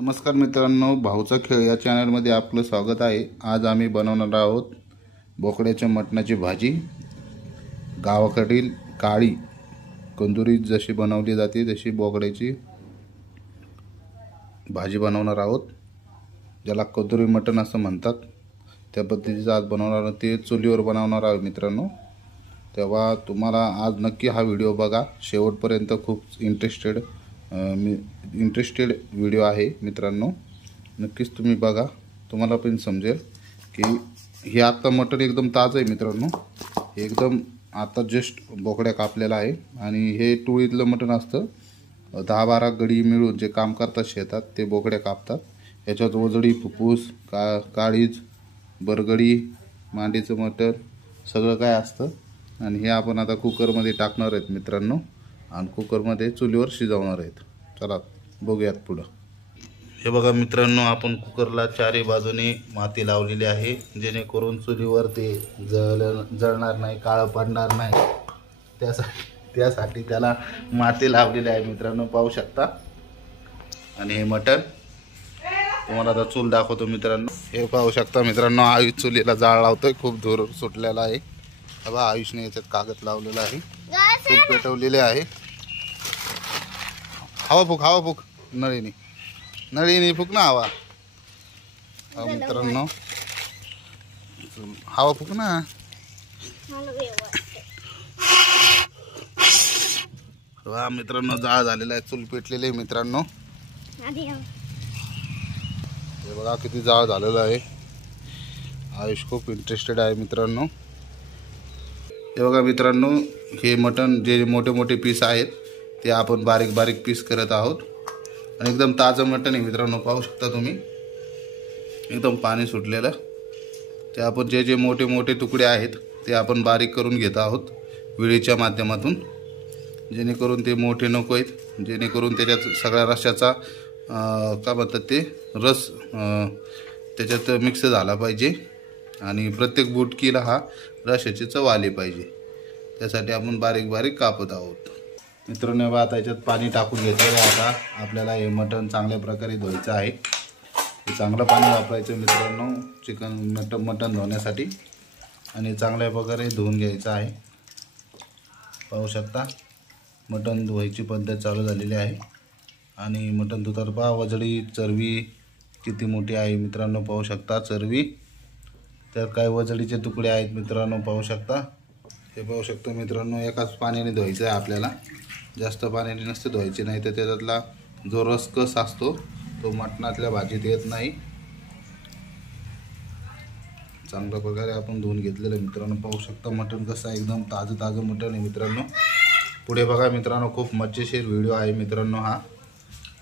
नमस्कार मित्रांनो, भाऊचा खेळ या चॅनलमध्ये आपलं स्वागत आहे। आज आम्ही बनवणार आहोत बोकड्याच्या मटणाची भाजी। गावाकडील काळी कंदुरी जशी बनवली जाते तशी बोकड्याची भाजी बनवणार आहोत, ज्याला कंदुरी मटण असं म्हणतात। त्या पद्धतीचं आज बनवणार आहोत, ते चुलीवर बनवणार आहोत मित्रांनो। तेव्हा तुम्हाला आज नक्की हा व्हिडिओ बघा शेवटपर्यंत, खूप इंटरेस्टेड व्हिडिओ आहे मित्रांनो। नक्कीच तुम्ही बघा, तुम्हाला पण समजेल की हे आता मटण एकदम ताजं आहे मित्रांनो। एकदम आता जस्ट बोकड्या कापलेला आहे आणि हे टोळीतलं मटण असतं। 10-12 गडी मिळून जे काम करतात शेतात ते बोकड्या कापतात। याच्यात वजडी, फुफ्फुस, काळीज, बरगडी, मांडीचं मटण सगळं काय असतं आणि हे आपण आता कुकरमध्ये टाकणार आहेत मित्रांनो आणि कुकरमध्ये चुलीवर शिजवणार आहेत। चला बघूयात पुढं। हे बघा मित्रांनो, आपण कुकरला चारी बाजूने माती लावलेली आहे, जेणेकरून चुलीवर ते जळणार नाही, काळं पडणार नाही। त्यासाठी त्याला माती लावलेली आहे मित्रांनो, पाहू शकता। आणि हे मटण तुम्हाला आता चूल दाखवतो मित्रांनो। हे पाहू शकता मित्रांनो, आयुष चुलीला जाळ लावतोय, खूप धूर सुटलेला आहे। बघा आयुषने याच्यात कागद लावलेला आहे, चूल पेटवलेले आहे। हवा फुक नळीने फुक ना हवा। मित्रांनो हवा फुक ना। मित्रांनो जाळ झालेला आहे, चूल पेटलेली आहे मित्रांनो। हे बघा किती जाळ झालेला आहे। आयुष खूप इंटरेस्टेड आहे मित्रांनो। हे बघा मित्रांनो, हे मटण जे मोठे मोठे पीस आहेत ते आपण बारीक बारीक पीस करत आहोत आणि एकदम ताजं मटण आहे मित्रांनो, पाहू शकता तुम्ही। एकदम पाणी सुटलेलं ते आपण जे मोठे मोठे तुकडे आहेत ते आपण बारीक करून घेत आहोत विळीच्या माध्यमातून, जेणेकरून ते मोठे नको आहेत, जेणेकरून त्याच्यात सगळ्या रशाचा काय म्हणतात ते रस त्याच्यात मिक्स झाला पाहिजे आणि प्रत्येक बुटकीला हा रशाची चव आली पाहिजे। त्यासाठी आपण बारीक बारीक कापत आहोत मित्रांनो। आता याच्यात पाणी टाकून घेतलेलं आहे। आता आपल्याला हे मटण चांगल्या प्रकारे धुवायचं आहे। हे चांगलं पाणी वापरायचं मित्रांनो मटण धुण्यासाठी आणि चांगल्या प्रकारे धुवून घ्यायचं आहे। पाहू शकता मटण धुवायची पद्धत चालू झालेली आहे आणि मटण धुताना पहा वजडी चरबी किती मोठी आहे मित्रांनो, पाहू शकता। चरबी तर काय वजडीचे तुकडे आहेत मित्रांनो, पाहू शकता। हे पाहू शकता मित्रांनो, एकाच पाण्याने धुवायचं आहे आपल्याला, जास्त पाण्याने नसते धुवायचे, नाही तर त्याच्यातला जो रसकस असतो तो मटणातल्या भाजीत येत नाही। चांगल्या प्रकारे आपण धुवून घेतलेलं मित्रांनो, पाहू शकता। मटण कसं आहे, एकदम ताजं मटण आहे मित्रांनो। पुढे बघा मित्रांनो, खूप मजेशीर व्हिडिओ आहे मित्रांनो हा,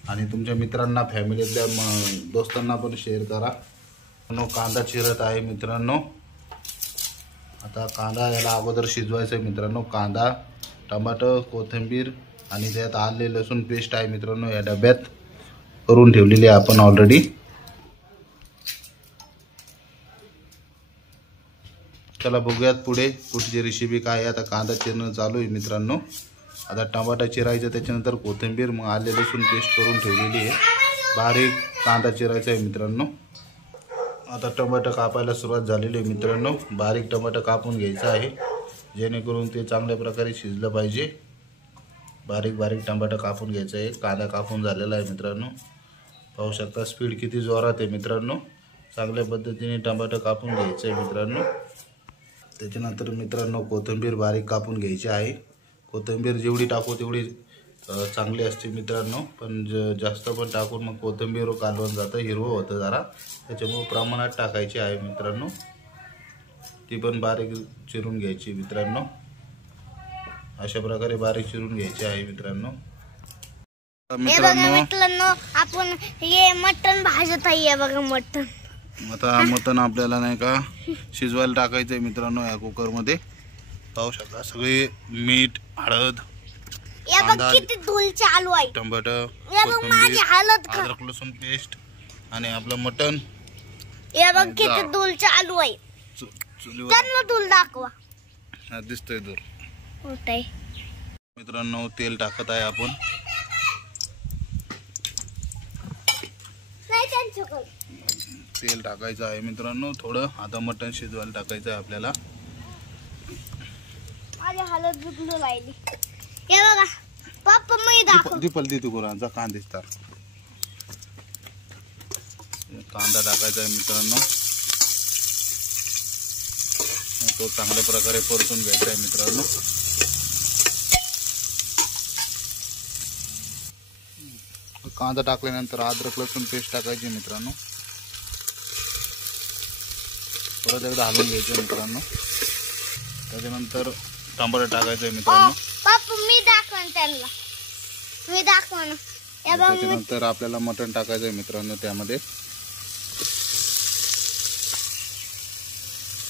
आणि तुमच्या मित्रांना फॅमिलीतल्या दोस्तांना पण शेअर करा। कांदा चिरत आहे मित्रांनो। आता कांदा याला अगोदर शिजवायचा आहे मित्रांनो। कांदा, टमाटर, कोथिंबीर आणि त्यात आले लसूण पेस्ट आहे मित्रांनो, या डब्यात करून ठेवलेली आहे आपण ऑलरेडी। चला बघूयात पुढची रेसिपी काय आहे। आता कांदा चिरणं चालू आहे मित्रांनो। आता टमाटा चिरायचं, त्याच्यानंतर कोथिंबीर, मग आले लसूण पेस्ट करून ठेवलेली आहे। बारीक कांदा चिरायचा आहे मित्रांनो। आता टमाटर कापायला सुरुवात झालेली आहे मित्रांनो। बारीक टमाटर कापून घ्यायचं आहे, जेणेकरून ते चांगल्या प्रकारे शिजलं पाहिजे। बारीक टमाटर कापून घ्यायचं आहे। कांदा कापून झालेला आहे मित्रांनो, पाहू शकता। स्पीड किती जोरात आहे मित्रांनो। चांगल्या पद्धतीने टमाटर कापून घ्यायचं आहे मित्रांनो। त्याच्यानंतर मित्रांनो कोथिंबीर बारीक कापून घ्यायची आहे। कोथिंबीर जेवढी टाकू तेवढी चांगली असते मित्रांनो, पण जास्त पण टाकून मग कोथिंबीर कालवून जातं, हिरवं होतं जरा, त्याच्यामुळे प्रमाणात टाकायची आहे मित्रांनो। ती पण बारीक चिरून घ्यायची मित्रांनो, अशा प्रकारे बारीक चिरून घ्यायची आहे मित्रांनो। मित्रांनो आपण हे मटण भाजत आहे बघा। मटण आता मटण आपल्याला नाही का शिजवायला टाकायचं आहे मित्रांनो या कुकरमध्ये। पाहू शकता सगळे मीठ, हळद, किती धूळ चालू आहे, टमाटर, माझी हालत, अद्रक लसूण पेस्ट आणि आपलं मटण। हे बघ किती धूळ चालू आहे। चुलीवर धूळ दाखवा, हा दिसतोय धूळ होतंय मित्रांनो। तेल टाकत आहे आपण। तेल टाकायचं आहे मित्रांनो थोडं. आता मटण शिजवायला टाकायचं आहे आपल्याला. माझी हालत बिघडू लागली. हे बघा पप्पा मी दाखव. दीपल दी तू गुरांचा कांदा दिसतात. कांदा टाकायचा आहे मित्रांनो. तो चांगल्या प्रकारे परतून घ्यायचा आहे मित्रांनो. कांदा टाकल्यानंतर अद्रक लसूण पेस्ट टाकायची मित्रांनो. परत एकदा हलवून घ्यायचं मित्रांनो. त्याच्यानंतर टमाटर टाकायचं आहे मित्रांनो. पप्पा मी दाखवून त्यांना मी दाखवून. त्याच्यानंतर आपल्याला मटण टाकायचं आहे मित्रांनो त्यामध्ये.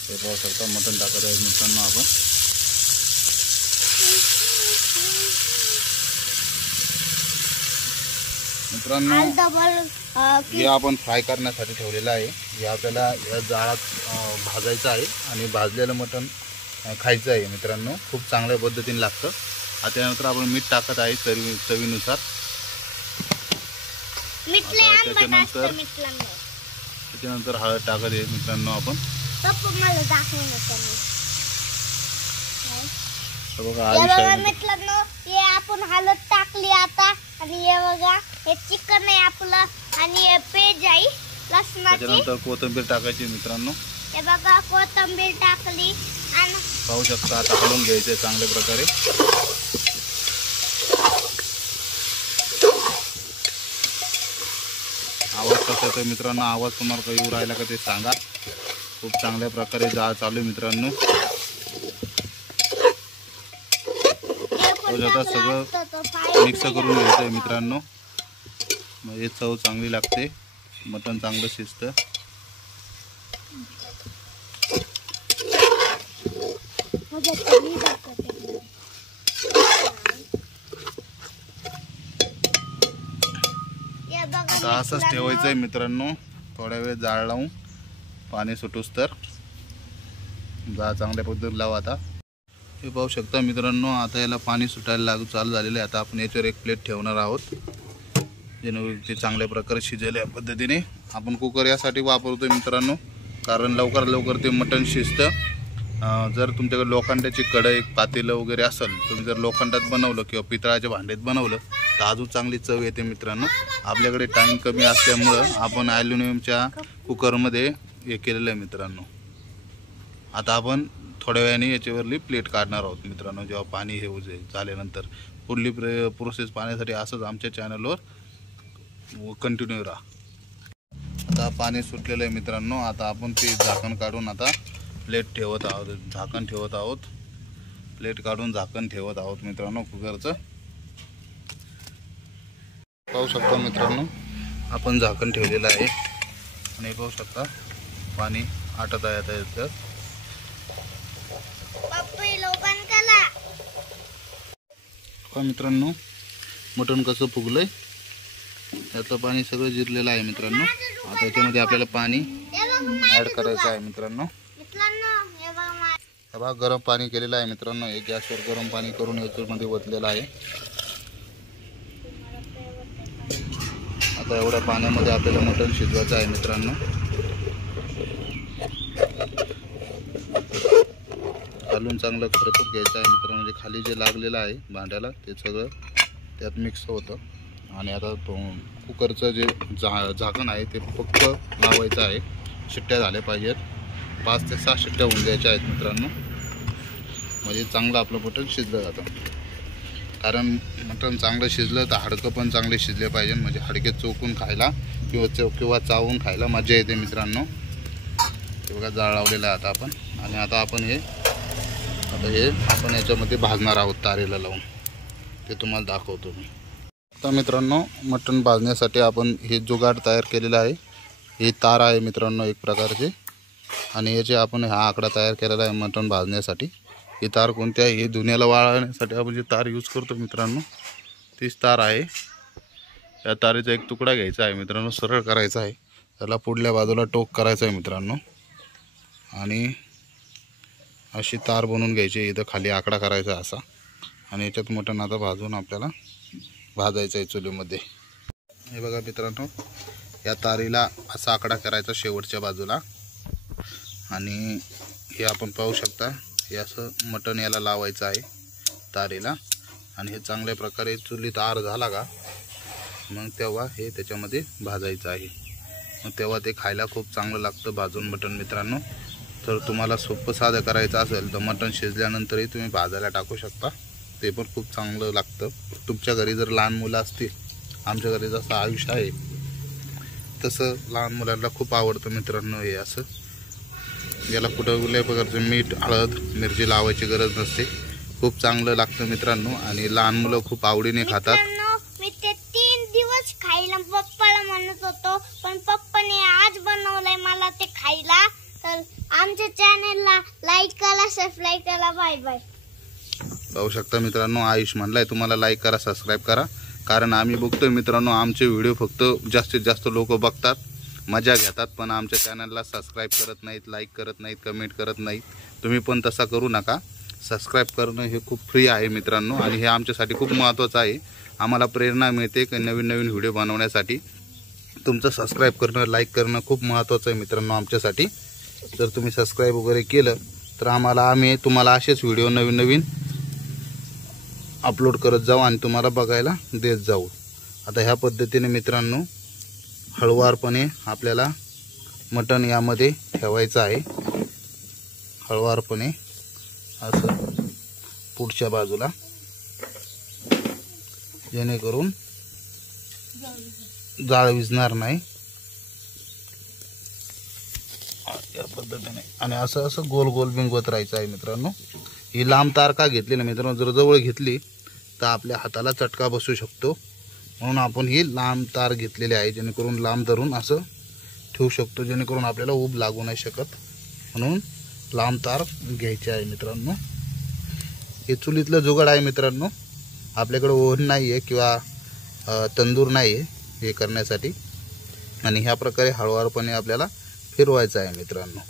हे पाहू शकता मटण टाकायचं आहे मित्रांनो आपण. मित्रांनो हे आपण फ्राय करण्यासाठी ठेवलेलं आहे. हे आपल्याला या जाळात भाजायचं आहे आणि भाजलेलं मटण खायचं आहे मित्रांनो. खूप चांगल्या पद्धतीने लागतं. आता त्यानंतर आपण मीठ टाकत आहे चवीनुसार. त्याच्यानंतर हळद टाकत आहे मित्रांनो आपण. बघा मित्रांनो हे आपण हळद टाकली आता. आणि हे बघा हे चिकन आहे आपलं. आणि हे पेज आहे लसणाची. त्याच्यानंतर कोथिंबीर टाकायची मित्रांनो. हे बघा कोथिंबीर टाकली. आणि पाहू शकता आता हलवून घ्यायचं चांगल्या प्रकारे. आवाज कसा येतोय मित्रांनो. आवाज तुम्हाला काही येऊ राहिला का ते सांगा. खूप चांगल्या प्रकारे जाळ चालू आहे मित्रांनो. आता सगळं मिक्स करून घ्यायचं आहे मित्रांनो. म्हणजे चव चांगली लागते. मटण चांगलं शिजतं. आता असंच ठेवायचं आहे मित्रांनो. थोड्या वेळ जाळ लावून पाणी सुटूस तर. जाळ चांगल्या पद्धतीने लावा. आता हे पाहू शकता मित्रांनो आता याला पाणी सुटायला चालू झालेलं आहे. आता आपण याच्यावर एक प्लेट ठेवणार आहोत जेणेकरून ते चांगल्या प्रकारे शिजेल. या पद्धतीने आपण कुकर यासाठी वापरतोय मित्रांनो कारण लवकर ते मटण शिजतं. जर तुमच्याकडे लोखंडाची कढई पातेलं वगैरे असेल, तुम्ही जर लोखंडात बनवलं किंवा पितळाच्या भांड्यात बनवलं तर अजून चांगली चव येते मित्रांनो. आपल्याकडे टाईम कमी असल्यामुळं आपण ॲल्युमिनियमच्या कुकरमध्ये हे केलेलं आहे मित्रांनो. आता आपण थोड्या वेळाने याच्यावरली प्लेट काढणार आहोत मित्रांनो. जेव्हा पाणी हे झाल्यानंतर पुढली प्रोसेस पाहण्यासाठी असंच आमच्या चॅनलवर कंटिन्यू राहा. आता पाणी सुटलेलं आहे मित्रांनो. आता आपण ते झाकण काढून आता प्लेट ठेवत आहोत. झाकण ठेवत आहोत. प्लेट काढून झाकण ठेवत आहोत मित्रांनो कुकरचं. पाहू शकता मित्रांनो आपण झाकण ठेवलेलं आहे. आणि पाहू शकता पाणी आटत आहे आता याचं. मित्रांनो मटण कसं फुगलंय. त्यातलं पाणी सगळं जिरलेलं आहे मित्रांनो. आता याच्यामध्ये आपल्याला पाणी ॲड करायचं आहे मित्रांनो. हे बघा गरम पाणी केलेलं आहे मित्रांनो. एक गॅसवर गरम पाणी करून याच्यामध्ये ओतलेलं आहे. आता एवढ्या पाण्यामध्ये आपल्याला मटण शिजवायचं आहे मित्रांनो. घालून चांगलं खरपूर घ्यायचं आहे मित्रांनो. म्हणजे खाली जे लागलेलं आहे भांड्याला ते सगळं त्यात मिक्स होतं. आणि आता तो कुकरचं जे झाकण आहे ते फक्त लावायचं आहे. शिट्ट्या झाल्या पाहिजेत. 5 ते 6 शिट्ट्या होऊन द्यायच्या आहेत मित्रांनो. म्हणजे चांगलं आपलं मटण शिजलं जातं. कारण मटण चांगलं शिजलं तर हाडकं पण चांगले शिजले पाहिजे. म्हणजे हाडके चोकून खायला किंवा चावून खायला मजा येते मित्रांनो. ते बघा जाळ लावलेलं आहे आता आपण. आणि आता आपण याच्यामध्ये भाजणार आहोत तारेला लावून. ते तुम्हाला दाखवतो मी. आता मित्रांनो मटण भाजण्यासाठी आपण हे जुगाड तयार केलेला आहे. ही तार आहे मित्रांनो एक प्रकारची. आणि याचे आपण हा आकडा तयार केलेला आहे मटण भाजण्यासाठी. ही तार कोणती आहे? हे धुण्याला वाळवण्यासाठी आपण जी तार यूज करतो मित्रांनो तीच तार आहे. या तारेचा एक तुकडा घ्यायचा आहे मित्रांनो. सरळ करायचा आहे. त्याला पुढल्या बाजूला टोक करायचं आहे मित्रांनो. आणि अशी तार बनवून घ्यायची. इथं खाली आकडा करायचा असा. आणि याच्यात मटण आता भाजून आपल्याला भाजायचं आहे चुलीमध्ये. हे बघा मित्रांनो या तारीला असा आकडा करायचा शेवटच्या बाजूला आणि हे आपण पाहू शकता हे असं मटण याला लावायचं आहे तारीला आणि हे चांगल्या प्रकारे चुलीत आर झाला का मग तेव्हा हे त्याच्यामध्ये भाजायचं आहे. मग तेव्हा ते खायला खूप चांगलं लागतं भाजून मटण मित्रांनो. तर तुम्हाला सोपं साधं करायचं असेल तर मटण शिजल्यानंतरही तुम्ही भाजायला टाकू शकता, ते पण खूप चांगलं लागतं. तुमच्या घरी जर लहान मुलं असतील, आमच्या घरी जसं आयुष्य आहे तसं लहान मुलांना खूप आवडतं मित्रांनो हे असं. याला कुठल्या प्रकारचं मीठ हळद मिरची लावायची गरज नसते, खूप चांगलं लागतं मित्रांनो आणि लहान मुलं खूप आवडीने खातात. मी ते 3 दिवस खायला पप्पाला म्हणत होतो पण पप्पाने आज बनवलंय मला ते खायला. तर आमच्या चॅनलला लाईक करा, सबस्क्राईब करा. Bye bye. पाहू शकता मित्रांनो आयुष म्हणलाय तुम्हाला लाईक करा, सबस्क्राईब करा, कारण आम्ही बघतोय मित्रांनो आमचे व्हिडिओ फक्त जास्तीत जास्त लोक बघतात, मजा घेतात, पण आमच्या चॅनलला सबस्क्राईब करत नाहीत, लाईक करत नाहीत, कमेंट करत नाहीत. तुम्ही पण तसा करू नका. सबस्क्राईब करणं हे खूप फ्री आहे मित्रांनो आणि हे आमच्यासाठी खूप महत्त्वाचं आहे. आम्हाला प्रेरणा मिळते की नवीन नवीन व्हिडिओ बनवण्यासाठी. तुमचं सबस्क्राईब करणं, लाईक करणं खूप महत्त्वाचं आहे मित्रांनो आमच्यासाठी. जर तुम्ही सबस्क्राईब वगैरे केलं तर आम्ही तुम्हाला असेच व्हिडिओ नवीन नवीन अपलोड करत जाऊ आणि तुम्हाला बघायला देत जाऊ. आता ह्या पद्धतीने मित्रांनो हळुवारपणे आपल्याला मटण यामध्ये ठेवायचं आहे. हळुवारपणे असं पुढच्या बाजूला, जेणेकरून जाळ विझणार नाही या पद्धतीने. आणि असं असं गोल गोल बिंगवत राहायचं आहे मित्रांनो. ही लांब तार का घेतली ना मित्रांनो, जर जवळ घेतली तर आपल्या हाताला चटका बसू शकतो, म्हणून आपण ही लांब तार घेतलेली आहे, जेणेकरून लांब धरून असं ठेवू शकतो, जेणेकरून आपल्याला ऊब लागू नाही शकत, म्हणून लांब तार घ्यायची आहे मित्रांनो. हे चुलीतलं जुगाड आहे मित्रांनो. आपल्याकडे ओव्हन नाही आहे किंवा तंदूर नाही आहे हे करण्यासाठी. आणि ह्या प्रकारे हळुवारपणे आपल्याला फिरवायचं आहे मित्रांनो.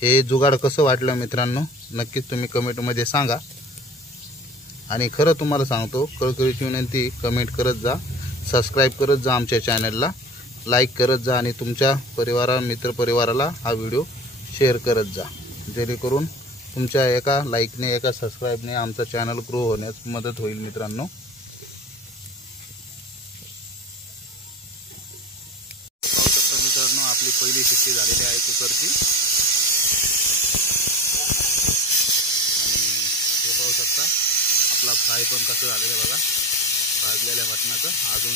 हे जुगाड कसं वाटलं मित्रांनो नक्कीच तुम्ही कमेंटमध्ये सांगा. आणि खरं तुम्हाला सांगतो, कळकळीची विनंती, कमेंट करत जा, सबस्क्राईब करत जा आमच्या चॅनलला, लाईक करत जा आणि तुमच्या मित्रपरिवाराला हा व्हिडिओ शेअर करत जा, जेणेकरून तुमच्या एका लाईकने एका सबस्क्राईबने आमचा चॅनल ग्रो होण्यास मदत होईल मित्रांनो. पाहू शकता मित्रांनो आपली पहिली शिट्टी झालेली आहे कुकरची. आणि हे पाहू शकता आपला फ्राय पण कसं झालेलं आहे बघा, भाजलेल्या मटणाचं. अजून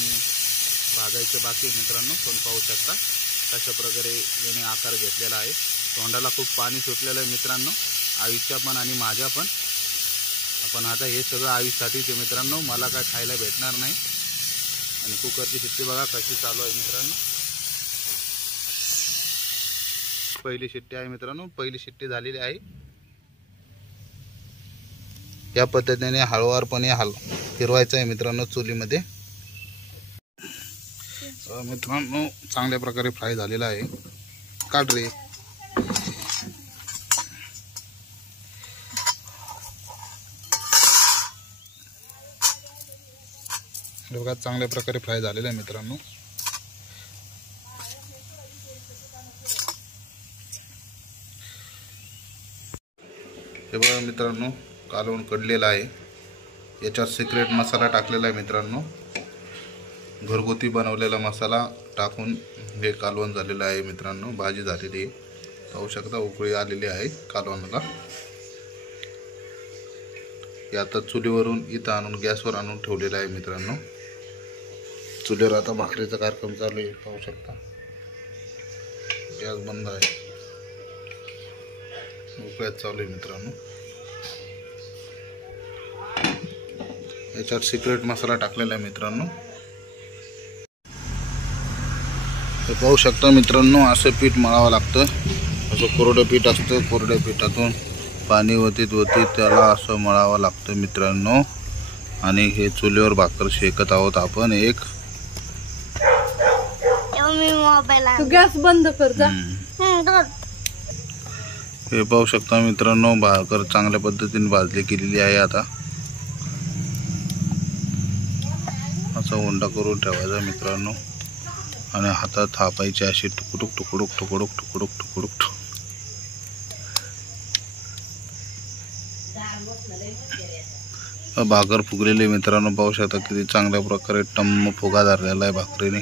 भाजायचं बाकी मित्रांनो, पण पाहू शकता कशा प्रकारे याने आकार घेतलेला आहे. तोंडाला खूप पाणी सुटलेलं आहे मित्रांनो, आयुषच्या पण आणि माझ्या पण. आपण आता हे सगळं आयुषसाठीच आहे मित्रांनो, मला काय खायला भेटणार नाही. आणि कुकरची शिट्टी बघा कशी चालू आहे मित्रांनो. पहिली शिट्टी आहे मित्रांनो, पहिली शिट्टी झालेली आहे. या पद्धतीने हळुवारपणे फिरवायचं आहे मित्रांनो चुलीमध्ये. मित्रांनो चांगल्या प्रकारे फ्राय झालेला आहे. काढ रे. बघा चांगल्या प्रकारे फ्राय झालेला आहे मित्रांनो. हे बघा मित्रांनो कालवण कडलेला आहे. याच्यात सिक्रेट मसाला टाकलेला आहे मित्रांनो, घरगुती बनवलेला मसाला टाकून हे कालवण झालेलं आहे मित्रांनो. भाजी झालेली आहे, पाहू शकता उकळी आलेली आहे कालवणाला. हे आता चुलीवरून इथं आणून गॅसवर आणून ठेवलेलं आहे मित्रांनो. चुलीवर आता भाकरीचा कार्यक्रम चालू आहे, पाहू शकता गॅस बंद आहे, उकळ्यात चालू आहे मित्रांनो. याच्यात सिक्रेट मसाला टाकलेला आहे मित्रांनो. हे पाहू शकता मित्रांनो असं पीठ मळावं लागतं, असं कोरडं पीठ असतं, कोरड्या पिठातून पाणी वतीत त्याला असं मळावं लागतं मित्रांनो. आणि हे चुलीवर भाकर शेकत आहोत आपण. एक तू गॅस बंद कर जा. हे पाहू शकता मित्रांनो भाकर चांगल्या पद्धतीने भाजली केलेली आहे. आता असा उंडा करून ठेवायचा मित्रांनो आणि हातात थापायचे असे टुकडुक टुकडुक टुकडुक टुकडुक टुकडुक. भाकर फुगलेली मित्रांनो पाहू शकता किती चांगल्या प्रकारे टम्म फुगा धरलेला आहे भाकरीने.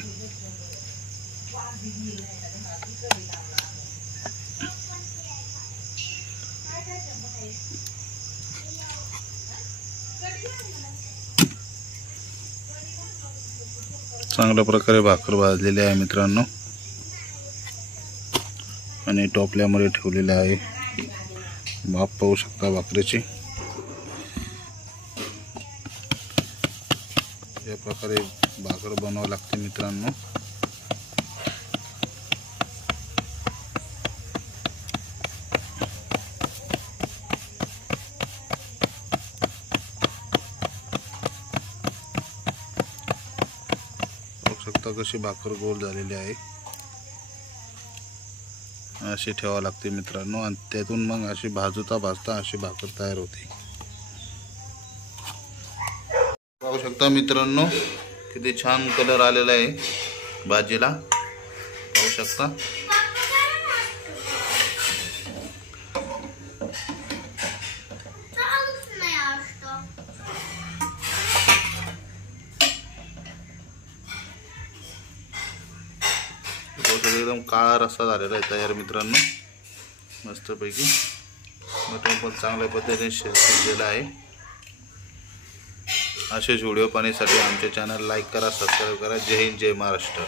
चांगल्या प्रकारे भाकर भाजलेली आहे मित्रांनो आणि टोपल्यामध्ये ठेवलेले आहे. वाफ पाहू शकता भाकरीची. या प्रकारे भाकर बनवावं लागते मित्रांनो. बघू शकता कशी भाकर गोल झालेली आहे. अशी ठेवावं लागते मित्रांनो आणि त्यातून मग अशी भाजता अशी भाकर तयार होते. पाहू शकता मित्रांनो किती छान कलर आलेला आहे भाजीला. पाहू शकता. एकदम काळा रस्सा झालेला आहे तयार मित्रांनो मस्तपैकी. मटण पण चांगल्या पद्धतीने शिजलेलं आहे. असेच व्हिडिओ पाहण्यासाठी आमचे चॅनल लाईक करा, सबस्क्राईब करा. जय हिंद, जय महाराष्ट्र.